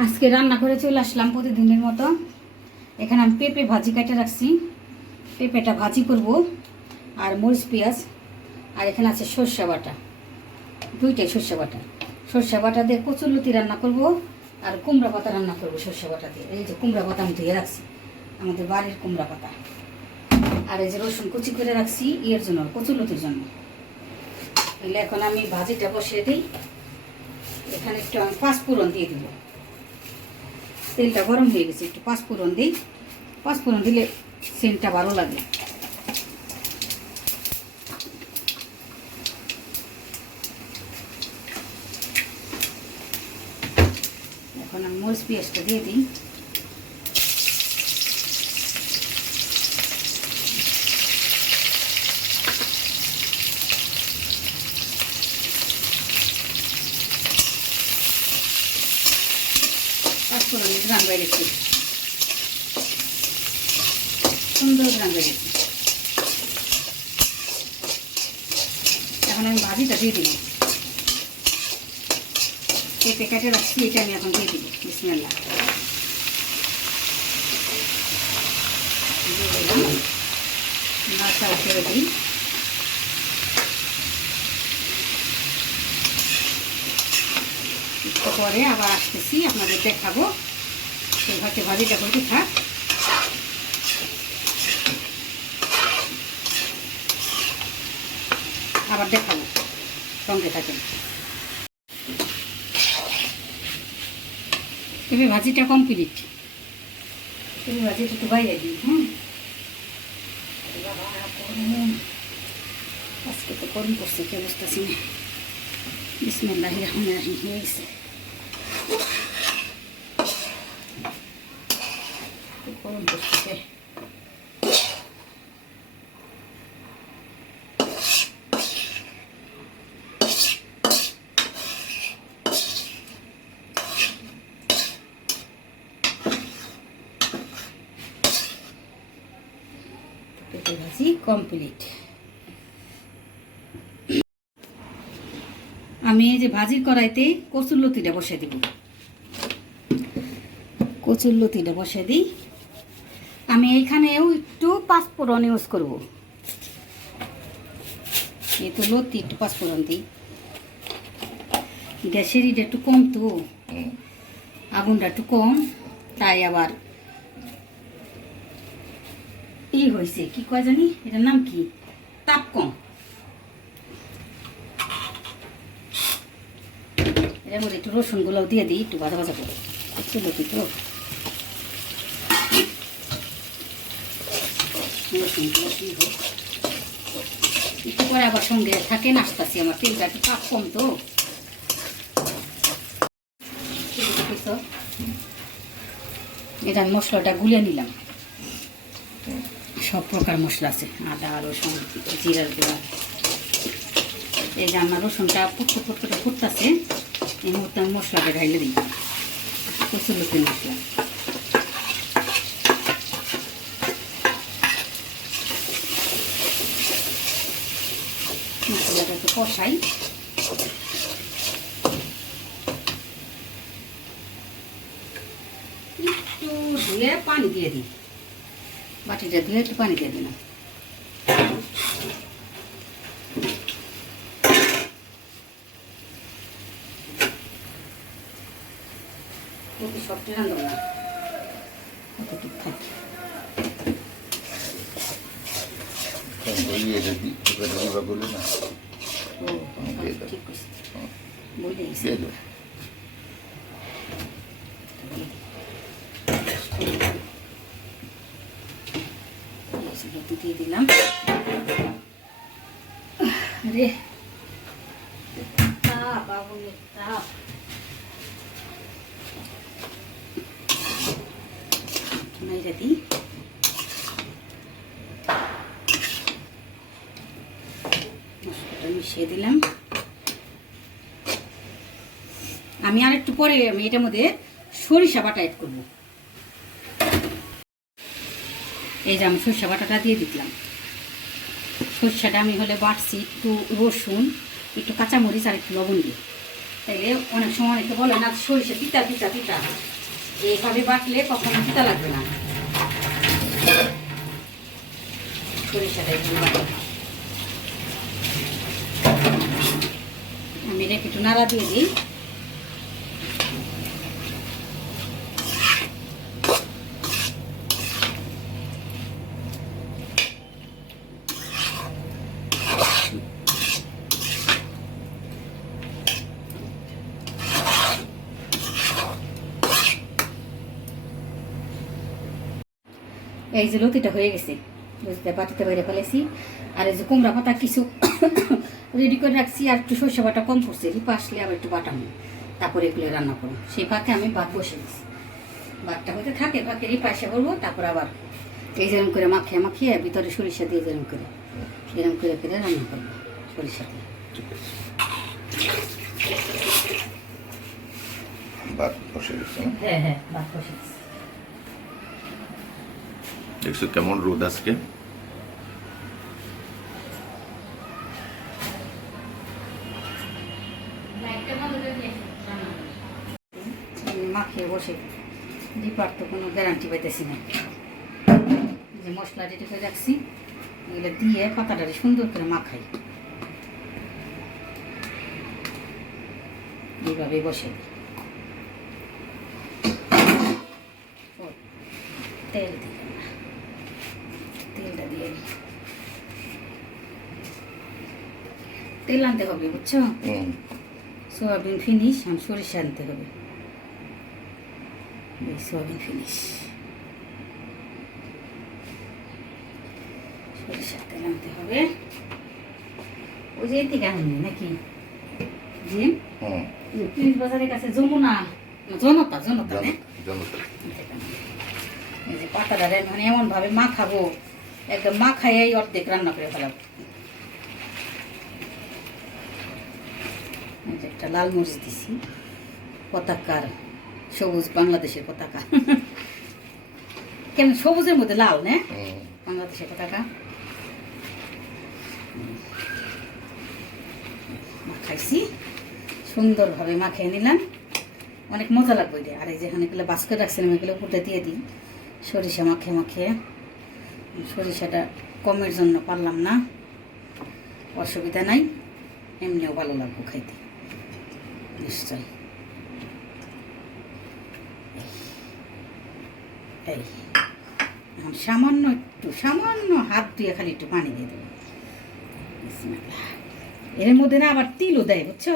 আজকে রান্না করে চলে আসলাম প্রতিদিনের মতো। এখানে আমি পেঁপে ভাজি কেটে রাখছি, পেঁপেটা ভাজি করব, আর মরিচ পেঁয়াজ, আর এখানে আছে সর্ষে বাটা, দুইটাই সর্ষে বাটা। সর্ষে বাটা দিয়ে কচুরলতি রান্না করব, আর কুমড়া পাতা রান্না করব সর্ষে বাটা দিয়ে। এই যে কুমড়া পাতা আমি ধুয়ে রাখছি, আমাদের বাড়ির কুমড়া পাতা। আর এই যে রসুন কুচি করে রাখছি ইয়ের জন্য, কচুরলতির জন্য। তাহলে এখন আমি ভাজিটা বসিয়ে দিই। এখানে একটু আমি পাঁচফোড়ন দিয়ে দিব। তেলটা গরম হয়ে গেছে, একটু পাঁচফোড়ন দিই। পাঁচফোড়ন দিলে সেন্টটা ভালো লাগে। এখন আমি মরিচ পেঁয়াজটা দিয়ে দিই। পাঁচফোড়নের ঘ্রাণ বেড়েছে, সুন্দর ঘ্রাণ বেড়েছে। এখন আমি ভাজিটা দিয়ে দিই। পেঁপে কেটে রাখছি, এটা আমি এখন দিয়ে দিই। বিসমিল্লাহ। মাছটাও ছেড়ে দিই। একটু পরে আবার আসতেছি, আপনাদের দেখাবো। সেই হচ্ছে ভাজিটা করতে থাক। আবার দেখাবো, সঙ্গে থাকেন। পেঁপে ভাজিটা কমপ্লিট। পেঁপে ভাজিটা একটু বাইরে দিই। হ্যাঁ, আজকে তো গরম করছে, কে বুঝতেছি না। বিসমিল্লাহির রহমানির রহিম হয়ে গেছে। গরম করতেছে। পেঁপে ভাজি কমপ্লিট। আমি এই যে ভাজির কড়াইতে কচুরলতিটা বসিয়ে দিব। কচুরলতিটা বসিয়ে দিই। আমি এইখানেও একটু পাঁচফোড়ন ইউজ করব। এই তো লতি, একটু পাঁচফোড়ন দিই। গ্যাসের ইটা একটু কম, তো আগুনটা একটু কম, তাই আবার এই হয়েছে, কি কয় জানি এটার নাম কি, তাপ কম। এর মধ্যে একটু রসুনগুলোও দিয়ে দিই, একটু ভাজা ভাজা করে। লতি তো রসুনগুলো দিয়ে হোক, একটু পরে আবার সঙ্গে থাকে নাচতাছি। আমার তেলটা একটু তাপ কম, তো এটা আমি মশলাটা গুলিয়ে নিলাম। সব প্রকার মশলা আছে, আদা রসুন জিরার দেওয়া। এই যে আমার রসুনটা ফুটফুট ফুটফুটে ফুটতেছে, এই মুহূর্তে আমি মশলাটা ঢাইলে দিই। কচুরলতি মশলা। মশলাটা একটু কষাই। একটু ধুয়ে পানি দিয়ে দিই, বাটিটা ধুয়ে একটু পানি দিয়ে দিলাম। সবটি রান্না না, কতটুকু থাকে। ঠিক আছে, বলে দিয়ে দিলাম। রে তাপ, আগুনের তাপ। নাইরা দিই। মশলাটা মিশিয়ে দিলাম। আমি আর একটু পরে আমি এটার মধ্যে সরিষা বাটা অ্যাড করব। এই যে আমি সরিষা বাটাটা দিয়ে দিলাম। সরিষাটা আমি হলে বাটছি একটু রসুন, একটু কাঁচামরিচ আর একটু লবণ দিয়ে। তাইলে অনেক সময় অনেকে বলে না সরিষা তিতা তিতা তিতা, এইভাবে বাটলে কখনো তিতা লাগবে না। সরিষাটা একটু বাটবো, আমি এটা একটু নাড়া দিয়ে দিই। এই যে লতিটা হয়ে গেছে, লতিটা বাটিতে বাইরে ফেলেছি। আর এই যে কুমড়া পাতা কিছু রেডি করে রাখছি, আর একটু সরষে বাটা কম পড়ছে, রিপা আসলে আবার একটু বাটানো, তারপরে এগুলো রান্না করবো। সেই ফাঁকে আমি ভাত বসে দিচ্ছি, ভাতটা হতে থাকে ফাঁকে রিপা এসে করবো। তারপর আবার এই যেরকম করে মাখিয়ে মাখিয়ে ভিতরে সরিষা দিয়ে যেরকম করে করে রান্না করবো সরিষা দিয়ে। ভাত বসে দিচ্ছি। হ্যাঁ হ্যাঁ, ভাত বসে দিচ্ছি। দেখছো কেমন রোদ আজকে। মাখিয়ে বসে রিপার তো কোনো গ্যারান্টি পাইতেছি না। যে মশলা রেডি করে রাখছি, এগুলো দিয়ে পাতাটারে সুন্দর করে মাখাই, এইভাবে বসে তেল দিই, তেলটা দিয়ে তেল আনতে হবে বুঝছো। সোয়াবিন ফিনিশ, আমি সরিষা আনতে হবে, সোয়াবিন ফিনিশ সরিষার তেল আনতে হবে। ওই যে এদিকে আনবি নাকি জি, পুলিশ বাজারের কাছে যমুনা জনতা জনতা এই যে পাতাটা মানে এমন ভাবে মাখাবো, একদম মাখাই অর্ধেক রান্না করে ফেলাবো। একটা লাল মরিচ দিছি, পতাকার সবুজ, বাংলাদেশের পতাকা। কেন সবুজের মধ্যে লাল না, বাংলাদেশের পতাকা। মাখাইছি, সুন্দরভাবে মাখিয়ে নিলাম, অনেক মজা লাগবে এটা। আর এই যেখানে এগুলো বাস করে রাখছিলাম এগুলো উপরে দিয়ে দিই, সরিষা মাখিয়ে মাখিয়ে। সরিষাটা কমের জন্য পারলাম না, অসুবিধা নাই, এমনিও ভালো লাগবে খাইতে নিশ্চয়। এই এখন সামান্য হাত দিয়ে খালি একটু পানি দিয়ে দেবো। এর মধ্যে না আবার তিলও দেয় বুঝছো,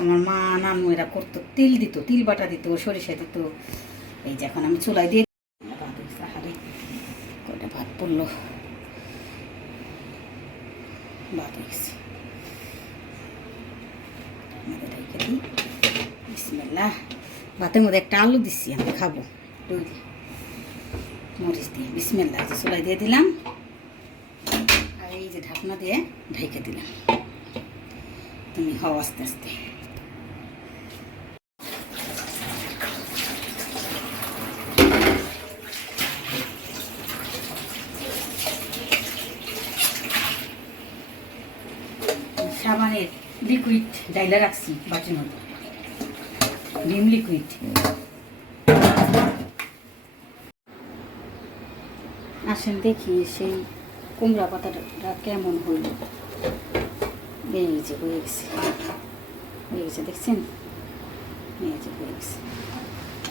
আমার মা নানু এরা করতো, তিল দিত, তিল বাটা দিত, সরিষা দিত। এই যে এখন আমি চুলায় দিয়ে কয়টা ভাত পড়লো, ভাত হয়ে গেছে। বিসমিল্লাহ, ভাতের মধ্যে একটা আলু দিচ্ছি, আমি খাবো দই দিয়ে মরিচ দিয়ে। বিসমিল্লাহ, যে চুলায় দিয়ে দিলাম, আর এই যে ঢাকনা দিয়ে ঢেকে দিলাম। তুমি খাও আস্তে আস্তে। সাবানের লিকুইড ডাইলা রাখছি বাটির মধ্যে, ভিম লিকুইড। আসেন দেখি সেই কুমড়া পাতাটা কেমন হইল। এই যে হয়ে গেছে, দেখছেন, এই যে হয়ে গেছে।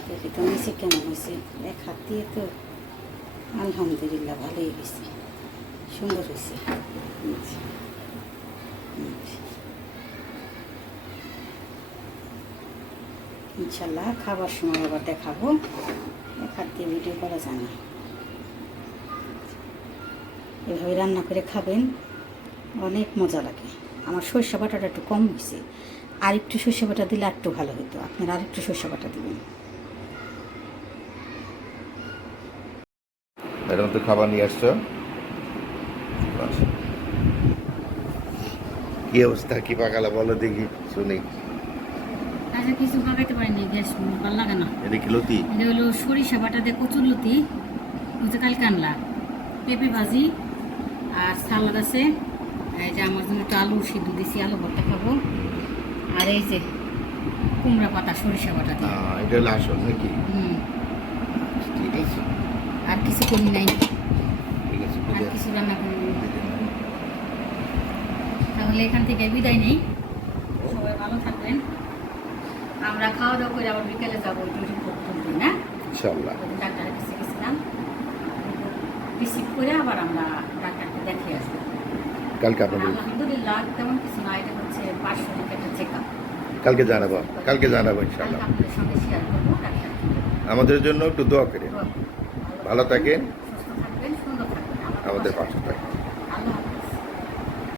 দেখি তো নিচে কেমন হয়েছে, এক হাত দিয়ে তো আলহামদুলিল্লাহ ভালোই হয়েছে, সুন্দর হয়েছে। ইনশাল্লাহ খাবার সময় আবার দেখাবো, এক হাত দিয়ে ভিডিও করা যায় না। এভাবে রান্না করে খাবেন, অনেক মজা লাগে। আমার সরষে বাটাটা একটু কম হয়েছে, আর একটু সরষে বাটা দিলে একটু ভালো হতো। আপনারা আর একটু সরষে বাটা দিবেন। ম্যাডাম তো খাবার নিয়ে আসছো, কি অবস্থা, কি পাকালা বলো দেখি শুনি। আচ্ছা, কিছু পাকাইতে পারিনি, গ্যাস ভালো লাগে না। এটা কি লতি? এটা হলো সরিষা বাটা দিয়ে কচুর লতি, বুঝতে কালকে আনলা, পেঁপে ভাজি আর সালাদ আছে। এই যে আমার জন্য একটু আলু সিদ্ধ দিছি, আলু ভর্তা খাবো। আর এই যে কুমড়া পাতা সরিষা বাটা দিয়ে। এটা হলো আসল নাকি? হুম, ঠিক আছে, আর কিছু করি নাই, ঠিক আছে, আর কিছু রান্না করি নাই। তাহলে এখান থেকে বিদায় নেই, সবাই ভালো থাকবেন। আমরা খাওয়া দাওয়া করে আবার বিকেলে যাবো ডিউটি করতে না, ইনশাল্লাহ। ডাক্তারের কাছে গেছিলাম, রিসিভ করে আবার আমরা ডাক্তারকে দেখিয়ে আসবো। কালকে আপনাদের আলহামদুলিল্লাহ তেমন কিছু না, এটা হচ্ছে বার্ষিক একটা চেক আপ। কালকে জানাবো ইনশাল্লাহ। আপনাদের সঙ্গে শেয়ার করবো ডাক্তার। আমাদের জন্য একটু দোয়া করে ভালো থাকেন, সুস্থ থাকবেন, সুন্দর থাকবেন, আমাদের পাশে থাকবেন।